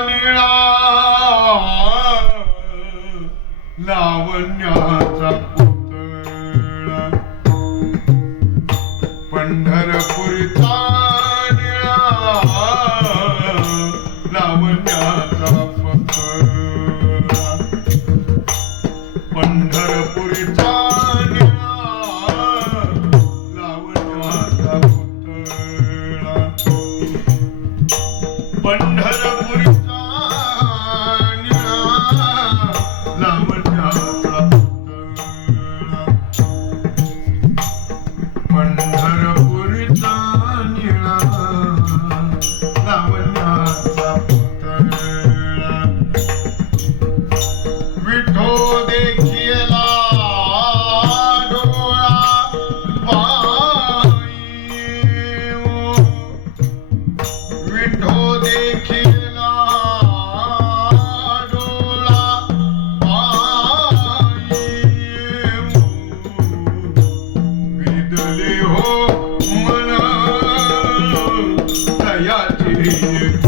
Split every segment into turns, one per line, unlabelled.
निळा. लावण्या दिली हो मन दयाची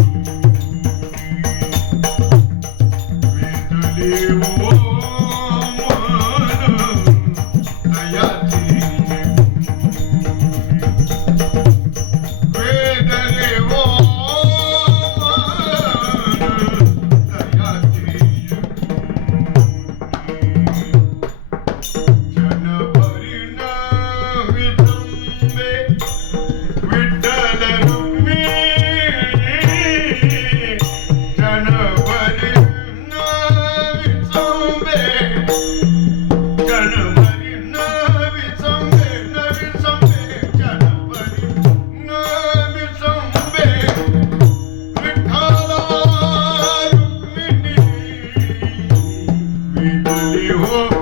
Hallelujah.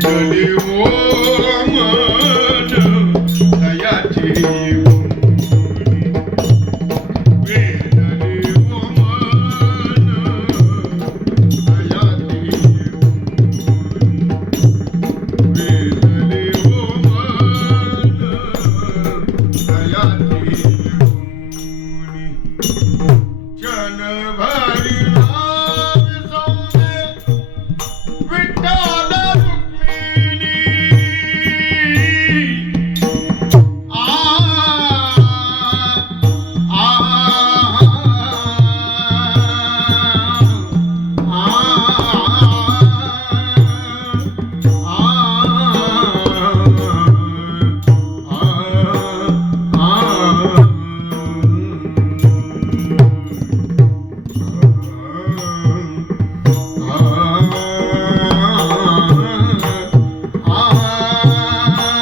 Thank you.